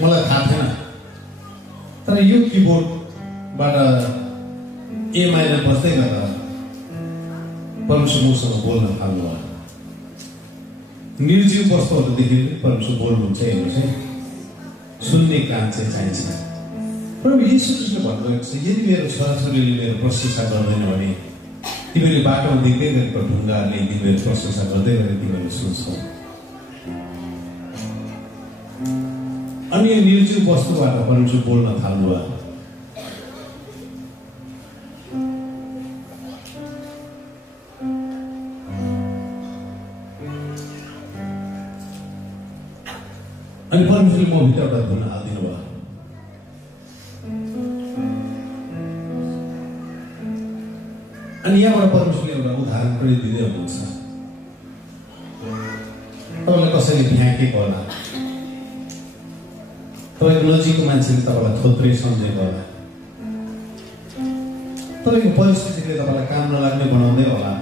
मलाई थाहा थिएन। तर यो किबोर्डबाट ए माइनर बस्दै गर्दा परमेश्वर मसँग बोल्न थाल्नुभयो। निर्जीव वस्तुहरूदेखि परमेश्वर बोल्नुहुन्छ। हेर्नुहोस् है, सुन्ने कान चाहिँ चाहिन्छ। प्रभु यीशु ख्रीष्टले भन्नुभएको छ, यदि मेरो छोराछोरीले मेरो प्रशंसा गर्दैन भने तिमीले बाटोमा देख्दै गरेको ढुङ्गाहरूले तिमीले प्रशंसा गर्दै गरे तिमीले सुन्छौ। अनि यो निर्जीव वस्तुबाट परमेश्वर बोल्न थाल्नुभयो। अनि परमेश्वरले म भित्र एउटा धुन हालिदिनु भयो। अनि यहाँबाट परमेश्वरले एउटा उदाहरण पनि दिँदै हुनुहुन्छ। तपाईँलाई कसैले फ्याँकेको होला, तपाईँको नजिकको मान्छेले तपाईँलाई थोत्रै सम्झेको होला, तपाईँको परिस्थितिले तपाईँलाई काम नलाग्ने बनाउँदै होला,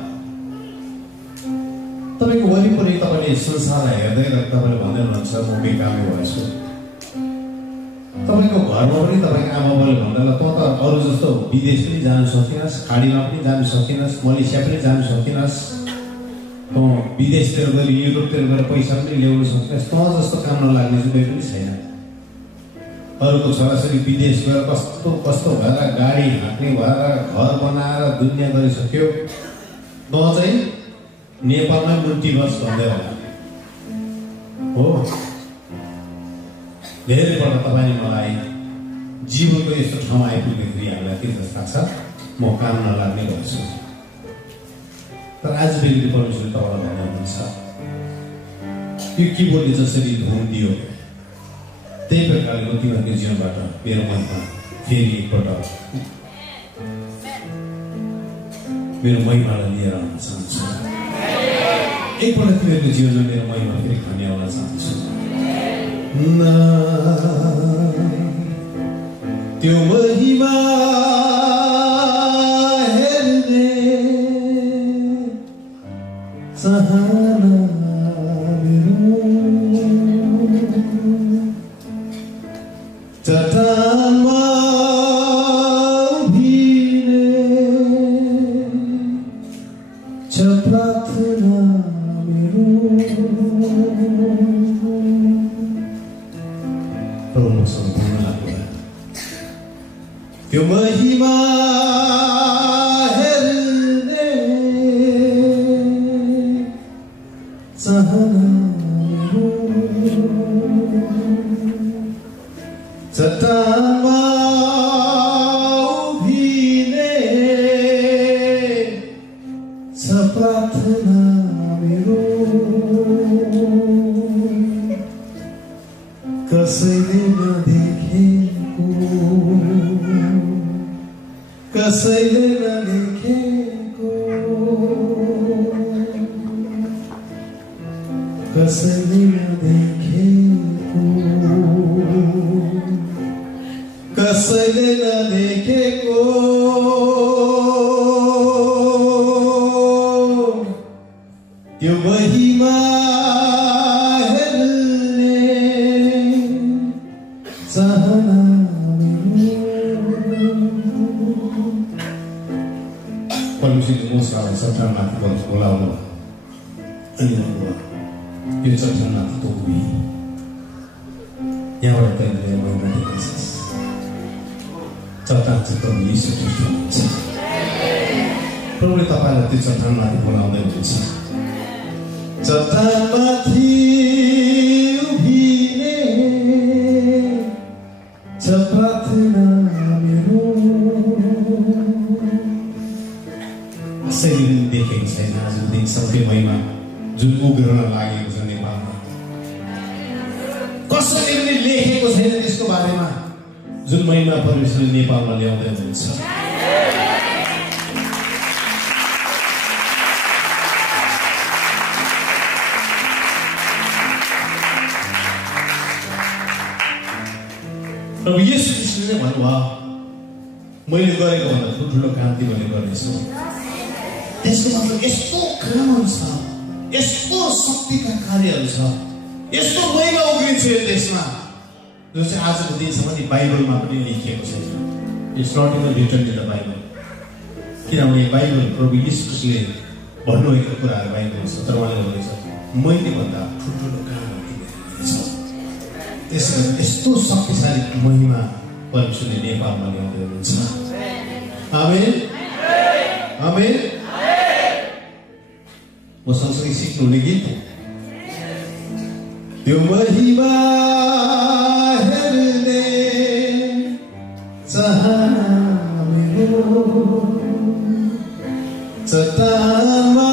तपाईँको वरिपरि तपाईँले संसारलाई हेर्दै तपाईँले भन्दै हुनुहुन्छ म बेकामै भएछु। तपाईँको घरमा पनि तपाईँको आमा बाउले भन्दा त अरू जस्तो विदेश पनि जानु सकिनस्, खाडीमा पनि जानु सकिनस्, मलेसिया पनि जानु सकिनस्, त विदेशतिर गएर युरोपतिर गएर पैसा पनि ल्याउनु सकिनस्, त जस्तो काम नलाग्ने चाहिँ कोही पनि छैन। अरूको छोराछोरी विदेश गएर कस्तो कस्तो भएर गाडी हाँक्ने भएर घर बनाएर दुनियाँ गरिसक्यो, त चाहिँ नेपालमै मुन्टी बस भन्दै होला हो। धेरैपल्ट तपाईँले मलाई जीवनको यस्तो ठाउँ आइपुग्दाखेरि हामीलाई के जस्तो लाग्छ, म काम नलाग्ने गर्छु। तर आज बेलुकी परमेश्वरले तपाईँलाई भन्नुहुन्छ, यो किबोर्डले जसरी धुन दियो त्यही प्रकारले म तिमीहरूको जीवनबाट मेरो मनमा फेरि एकपल्ट मेरो महिमालाई लिएर आउन चाहन्छु। एकपल्ट तिमीहरूको जीवनमा मेरो महिमा फेरि खाने आउन चाहन्छु। त्यो महिमा हेर्ने चाहना चट्टानमा उभिने छ प्रार्थना मेरो। प्रभुसँग बोल्न लाग्यो, त्यो महिमा हेर्ने चाहना मेरो। चट्टानमा उभिने छ प्रार्थना मेरो। कसैले नदेखेको, कसैले नदेखेको, कसैले नदेखेको, कसैले नदेखेको त्यो महिमा हेर्ने चाहना परमेश्वरले मुसालाई चट्टानमाथि बोलाउनु। अनि यो चट्टानमाथि त उभि, यहाँबाट तैँले महिमा देखेछस्। चट्टान चाहिँ प्रभु यीशु ख्रीष्ट हुनुहुन्छ। प्रभुले तपाईँलाई त्यो चट्टानमाथि बोलाउँदै हुनुहुन्छ। चट्टानमाथि उभिने छ प्रार्थना मेरो। कसैले पनि देखेको छैन आजको दिनसम्म त्यो महिमा जुन उग्रन लागेको छ नेपालमा। कसैले पनि लेखेको छैन त्यसको बारेमा जुन महिमा परमेश्वरले नेपालमा ल्याउँदै हुनुहुन्छ। प्रभु येशू ख्रीष्टले भन्नुभयो, मैले गरेको भन्दा ठुल्ठुलो काम तिमीले गर्नेछौ। त्यसको मतलब यस्तो कामहरू छ, यस्तो शक्तिका कार्यहरू छ, यस्तो महिमा उग्रिन्छ यो देशमा। जो चाहिँ आजको दिनसम्म ती बाइबलमा पनि लेखिएको छैन। It's not even written in the Bible. किनभने बाइबल प्रभु यीशु ख्रीष्टले भन्नुभएको कुराहरू बाइबलमा छ, तर उहाँले भन्नुहुन्छ मैले भन्दा ठुल्ठुलो कामहरू तिमीहरूले छ। त्यसैले यस्तो शक्तिशाली महिमा परमेश्वरले नेपालमा ल्याउँदै हुनुहुन्छ। आमेन आमेन। म सँगसँगै सिक्नुहुने गीत त्यो महिमा हेर्ने चाहना मेरो चट्टानमा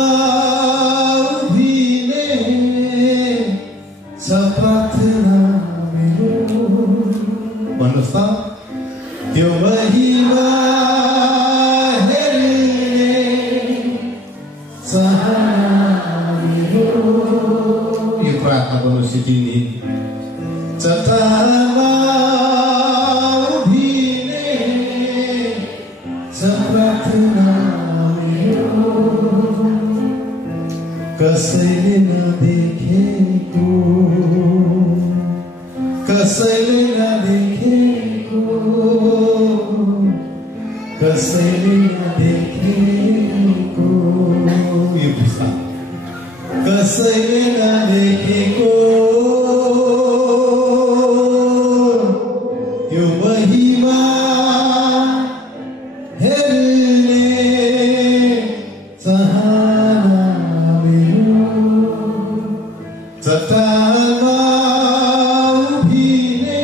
उभिने छ प्रार्थना मेरो। भन्नुहोस् त त्यो महिमा हेर्ने चाहना मेरो। यो प्रार्थना गर्नु सिकिने चट्टानमा उभिने छ प्रार्थना मेरो। कसैले नदेखेको कसैले नदेखेको कसैले नदेखेको यो पुस्तक कसैले नदेखेको यो महिमा हेर्ने चाहना मेरो। चट्टानमा उभिने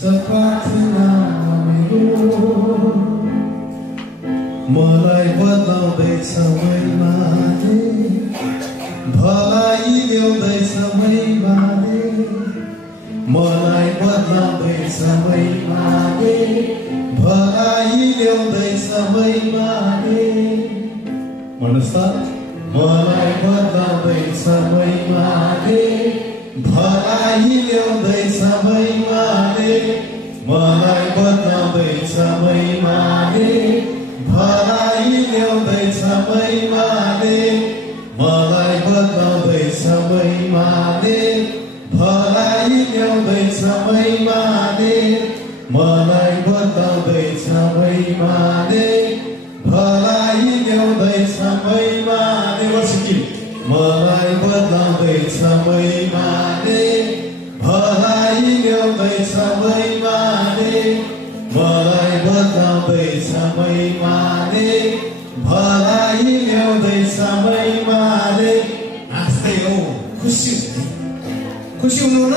छ प्रार्थना मेरो। मलाई बदलाउँदैछ महिमाले भलाइ ल्याउँदैछ महिमाले। मलाई बदलाउँदैछ महिमाले भलाइ ल्याउँदैछ महिमाले। भन्नुहोस् त मलाई बदलाउँदैछ महिमाले भलाइ ल्याउँदैछ महिमाले। मलाई बदलाउँदैछ महिमाले भलाइ ल्याउँदैछ महिमाले। मलाई बदलाउँदैछ महिमाले भलाइ ल्याउँदैछ महिमाले। मलाई बदलाउँदैछ महिमाले भलाइ ल्याउँदैछ महिमाले। मलाई बदलाउँदैछ महिमाले भलाइ ल्याउँदैछ महिमाले। मलाई बदलाउँदैछ महिमाले भलाइ ल्याउँदैछ महिमाले। हाँस्दै हो, खुसी हुनु न।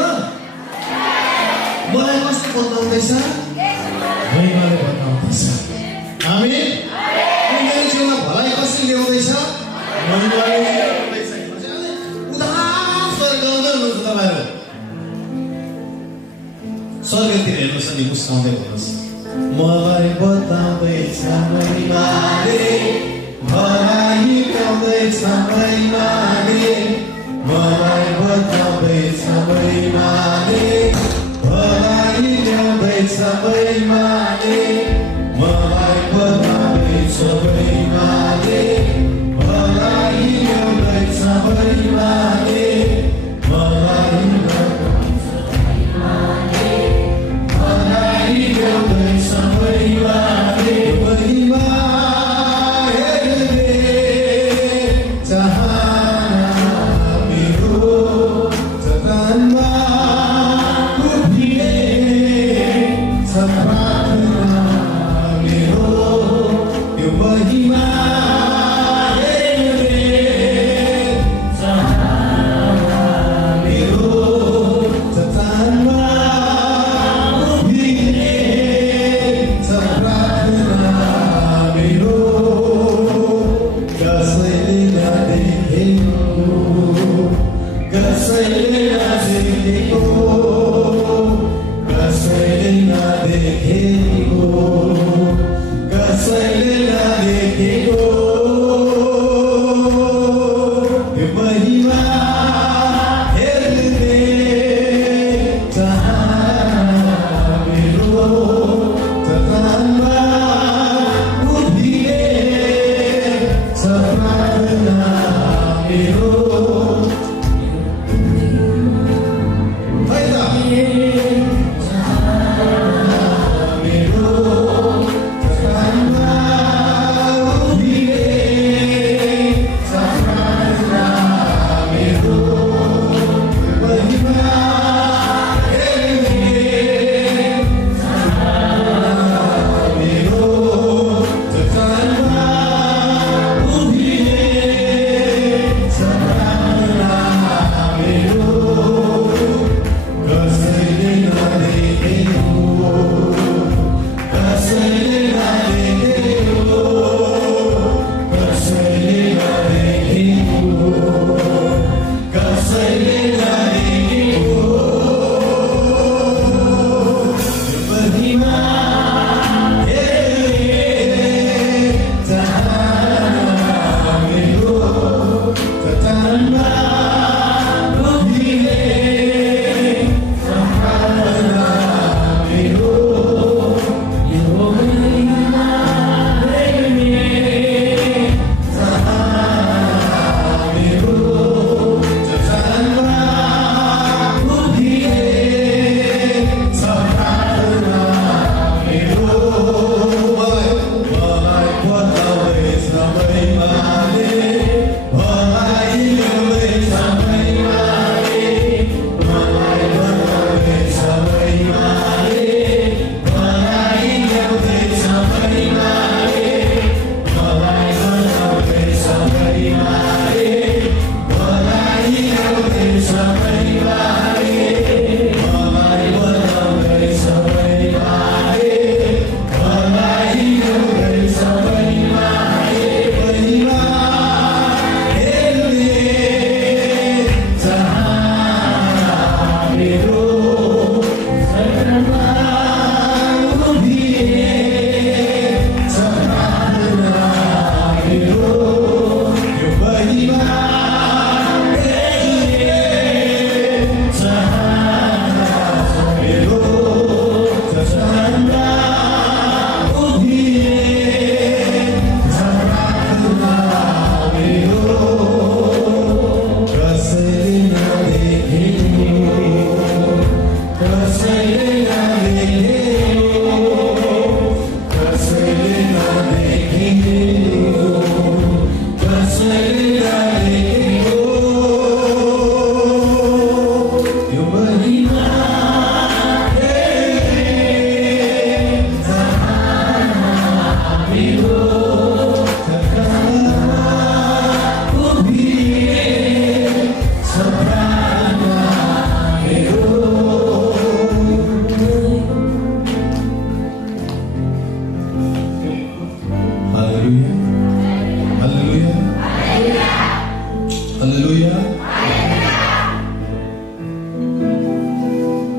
मलाई कस्तो बदलाउँदैछ? महिमाले बदलाउँदैछ। आमेन। मेरो जीवनमा भलाइ कसले ल्याउँदैछ? महिमाले ल्याउँदैछ। उदास गरेर गाउँदै हुनुहुन्छ तपाईँहरू। स्वर्गतिर हेर्नुहोस् अनि मुस्काउँदै भन्नुहोस् मलाई बदलाउँदैछ महिमाले भलाइ ल्याउँदैछ महिमाले। मलाई बदलाउँदैछ महिमाले भलाइ ल्याउँदैछ महिमाले। मलाई बदलाउँदैछ महिमाले भलाइ ल्याउँदैछ महिमाले। मलाई बदलाउँदैछ महिमाले भलाइ ल्याउँदैछ महिमाले। महिमा हेर्ने चाहना मेरो चट्टानमा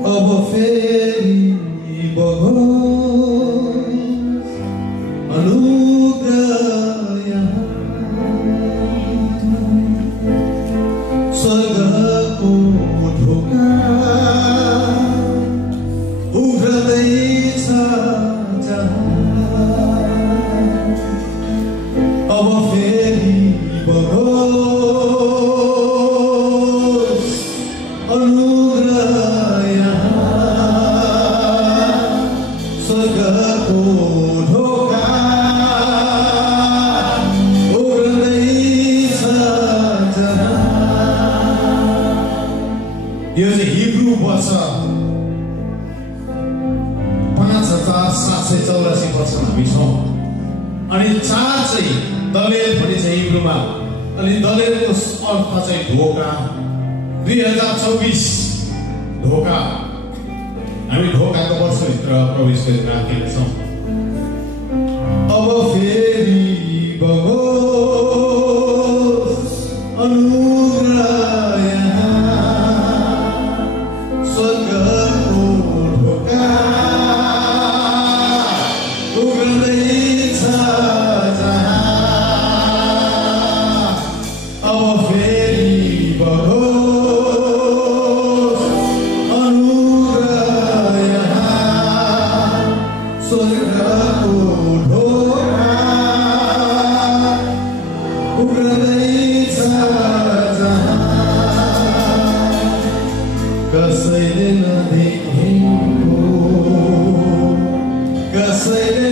अब फेरि बगोस् अनुग्रह स्वर्गको ढोका उघ्रदैछ अब फेरि बगोस् अनुग्रह स्वर्गको ढोका उघ्रदैछ यो चाहिँ हिब्रू वर्ष 5784 वर्षमा हामी छौँ अनि 4 चाहिँ दलेर पनि छ हिब्रूमा अनि दलेरको अर्थ चाहिँ ढोका 2024 ढोका हामी ढोकाको वर्षभित्र प्रवेश गरिराखेका छौँ अब फेरि बगोस् अनुग्रह स्वर्गको ढोका उघ्रदैछ अब फेरि बगोस् अनुग्रह स्वर्गको ढोका उघ्रदैछ कसैले नदेखेको कसैले